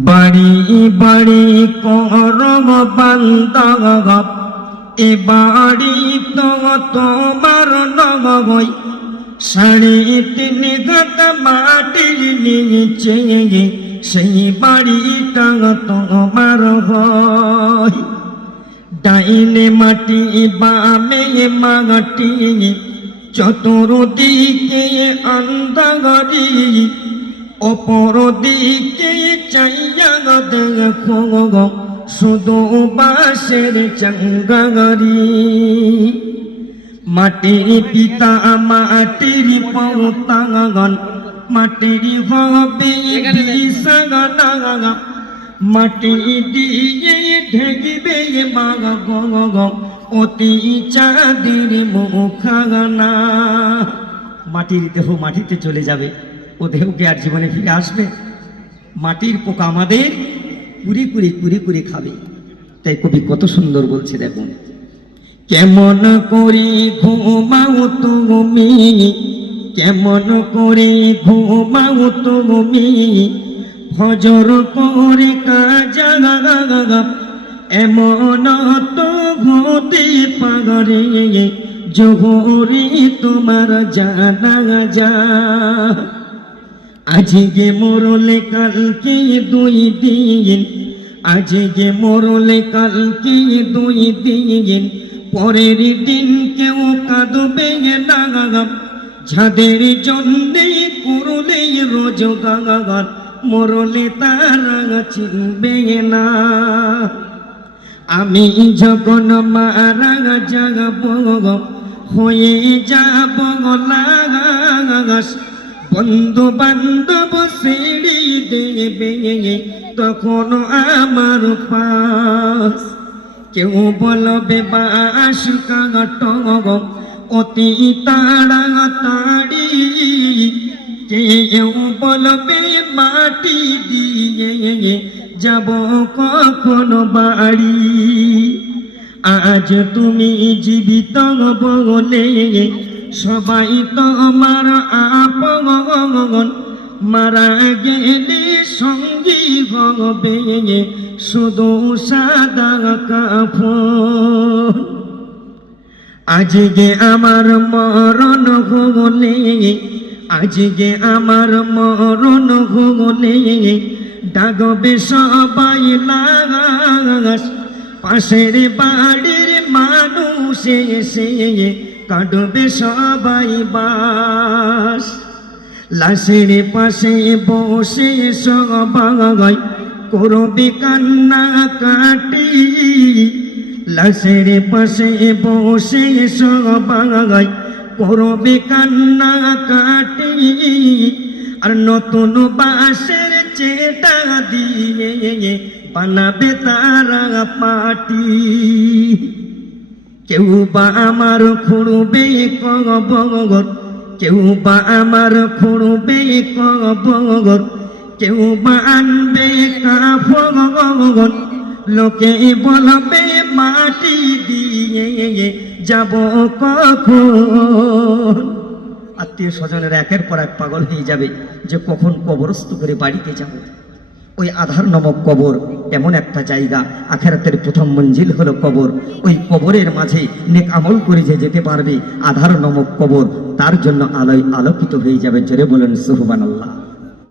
বাড়ি বাড়ি করব বান্ধব এ বাড়ি তো তোমার নগই সাড়ে তিন গাত মাটির নিচে সেই বাড়িটা তোমার হয়। ডাইনে মাটি, বামে মাটি, চতুর্দিকে অন্ধকারি অপর দিকে চাইয়া দেখো শুধু বাসের চাঙ্গারি। মাটির পিতা মাটির পৌতাগন মাটির হবে মাটি দিয়ে ঢেকবে মাগ অতি চাঁদের মুখাগনা মাটির দেহ মাটিতে চলে যাবে। ও দেহকে আর জীবনে ফিরে আসবে। মাটির পোকা আমাদের কুড়ি কুড়ি কুড়ি কুড়ি খাবে। তাই কবি কত সুন্দর বলছে, দেখুন। কেমন করি ঘুমাও তুমি? কেমন করে ঘুমাও তুমি? ফজর করে কাজা এমন তো ঘতে পাগরে জোহরি তোমার জানা যা আজকে মরলে কালকে দুই দিন, আজকে মরলে কালকে দুই দিন। পরের দিন কেউ কাঁদবে না, যাদের জন্যে করলে রোজগার, মরলে তারা চিনবে না। আমি যখন মারা যাব, হয়ে যাব লাগাস বন্ধু বান্ধব সিঁড়ি দেবে, তখন আমার পাশ। কেউ বলবে, বাস কাট অতি তাড়াতাড়ি। কেউ বলবে, মাটি দিয়ে যাব কখনো বাড়ি। আজ তুমি জীবিত বলে সবাই তোমার আপন। মারা গেলে সঙ্গী হবে, শুধু সাদা কাফন। আজকে আমার মরণ হলে, আজকে আমার মরণ হলে, ডাকবে সবাই লাগাস। পাশের বাড়ির মানুষ এসে কাটবে সবাই বাস। লাশের পাশে বসে সবাই করবে কান্না কাটি। লাশের পাশে বসে সবাই করবে কান্না কাটি। আর নতুন বাসের চেটা দিয়ে বানাবে তারা পাটি কেউ বা আমার খুঁড়বে কবর কেউ বা আমার খুঁড়বে কবর কেউ বা আনবে কাফর লোকে বলবে, মাটি দিয়ে যাব কখন? আত্মীয় স্বজনের একের পর এক পাগল হয়ে যাবে যে কখন কবরস্থ করে বাড়িতে যাব। ওই আধার নামক কবর, এমন একটা জায়গা, আখেরাতের প্রথম মঞ্জিল হলো কবর। ওই কবরের মাঝে নেক আমল করে যে যেতে পারবে, আধার নামক কবর, তার জন্য আলোয় আলোকিত হয়ে যাবে। জোরে বলেন সুহবান আল্লাহ